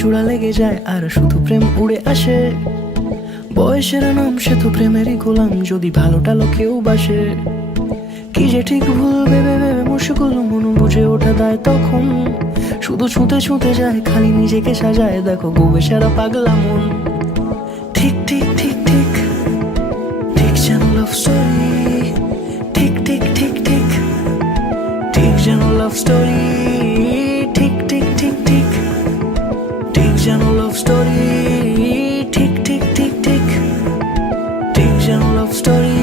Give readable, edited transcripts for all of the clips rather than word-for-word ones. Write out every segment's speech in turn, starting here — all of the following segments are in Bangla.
জোড়া লেগে যায় আর শুধু প্রেম উড়ে আসে। বয়সের নাম সে তো প্রেমেরই গোলাম, যদি ভালোটা লোকেও বাসে। কি যে ঠিক ভুল ভেবে ভেবে মুশকুল, মন বুঝে ওঠা দেয় তখন। শুধু ছুঁতে ছুঁতে যায়, খালি নিজেকে সাজায়, দেখো গোবে সারা পাগলা মন। ঠিক ঠিক ঠিক ঠিক ঠিক যেন লাভ স্টোরি, ঠিক ঠিক ঠিক ঠিক ঠিক যেন লাভ স্টোরি, ঠিক ঠিক ঠিক ঠিক ঠিক যেন লাভ স্টোরি, ঠিক ঠিক ঠিক ঠিক ঠিক যেন লাভ স্টোরি।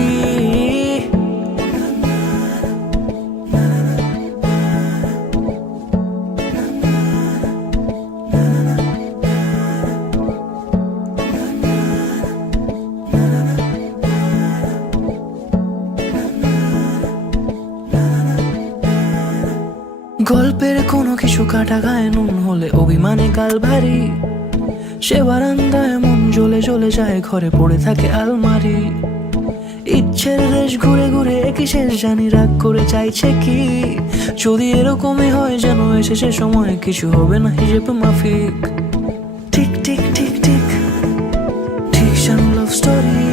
গল্পের কোনো কিছু কাটা গায়ে নুন হলে অভিমানে গাল ভারী। সে বারান্দায় মন জ্বলে জ্বলে যায়, ঘরে পড়ে থাকে আলমারি। ইচ্ছের দেশ ঘুরে ঘুরে একই শেষ জানি, রাগ করে চাইছে কি। যদি এরকমই হয় যেন এসেছে সময়, কিছু হবে না হিসেবে মাফিক। ঠিক ঠিক ঠিক ঠিক ঠিক যেন লাভ স্টোরি,